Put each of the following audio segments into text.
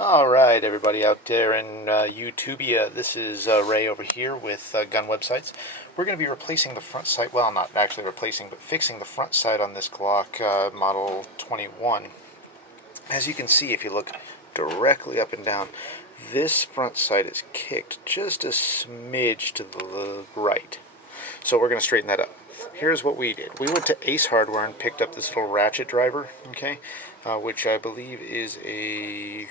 Alright, everybody out there in YouTubia, this is Ray over here with Gun Websites. We're going to be replacing the front sight, well, not actually replacing, but fixing the front sight on this Glock Model 21. As you can see, if you look directly up and down, this front sight is kicked just a smidge to the right. So we're going to straighten that up. Here's what we did. We went to Ace Hardware and picked up this little ratchet driver, okay, which I believe is a...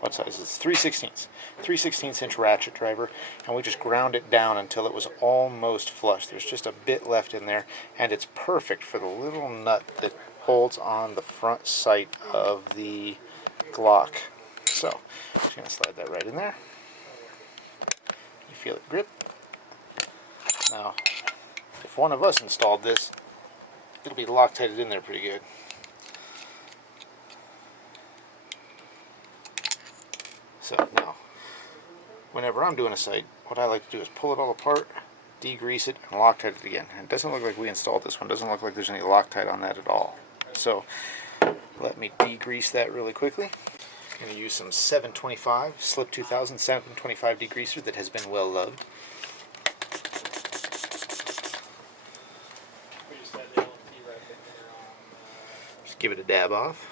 what size? It's 3/16 inch ratchet driver, and we just ground it down until it was almost flush. There's just a bit left in there, and it's perfect for the little nut that holds on the front sight of the Glock. So, just going to slide that right in there. You feel it grip. Now, if one of us installed this, it'll be Loctited in there pretty good. So now, whenever I'm doing a sight, what I like to do is pull it all apart, degrease it, and Loctite it again. And it doesn't look like we installed this one. It doesn't look like there's any Loctite on that at all. So let me degrease that really quickly. I'm going to use some 725, Slip 2000 725 degreaser that has been well loved. Just give it a dab off.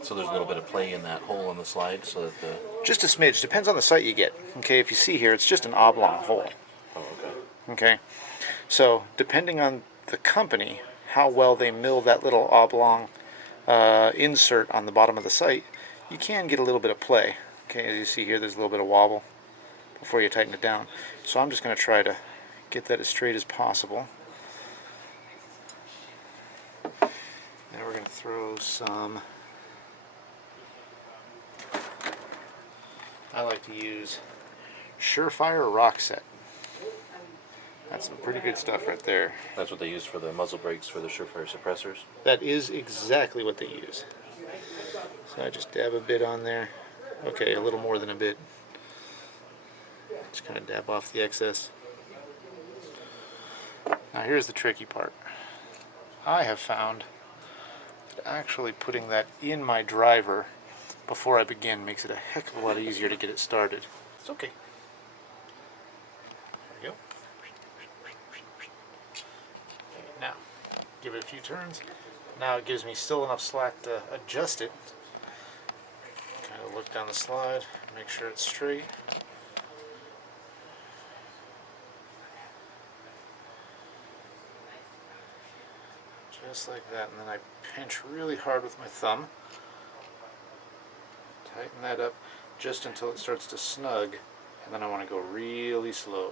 So there's a little bit of play in that hole in the slide, so that the... Just a smidge. Depends on the sight you get. Okay, if you see here, it's just an oblong hole. Oh, okay. Okay, so depending on the company, how well they mill that little oblong insert on the bottom of the sight, you can get a little bit of play. Okay, as you see here, there's a little bit of wobble before you tighten it down. So I'm just going to try to get that as straight as possible. Now we're going to throw some... I like to use Surefire Rock Set. That's some pretty good stuff right there. That's what they use for the muzzle brakes for the Surefire suppressors? That is exactly what they use. So I just dab a bit on there. Okay, a little more than a bit. Just kind of dab off the excess. Now here's the tricky part. I have found that actually putting that in my driver before I begin makes it a heck of a lot easier to get it started. It's okay. There we go. Okay, now, give it a few turns. Now it gives me still enough slack to adjust it. Kind of look down the slide, make sure it's straight. Just like that, and then I pinch really hard with my thumb. Tighten that up just until it starts to snug, and then I want to go really slow.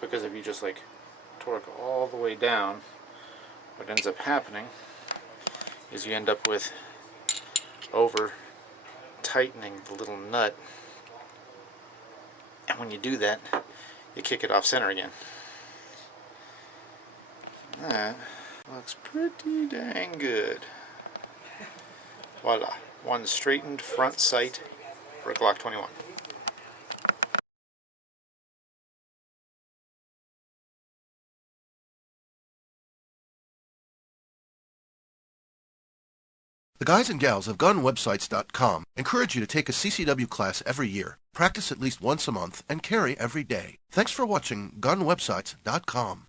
Because if you just like torque all the way down, what ends up happening is you end up with over tightening the little nut, and when you do that, you kick it off center again. That looks pretty dang good. Voila. One straightened front sight for a Glock 21. The guys and gals of GunWebsites.com encourage you to take a CCW class every year, practice at least once a month, and carry every day. Thanks for watching GunWebsites.com.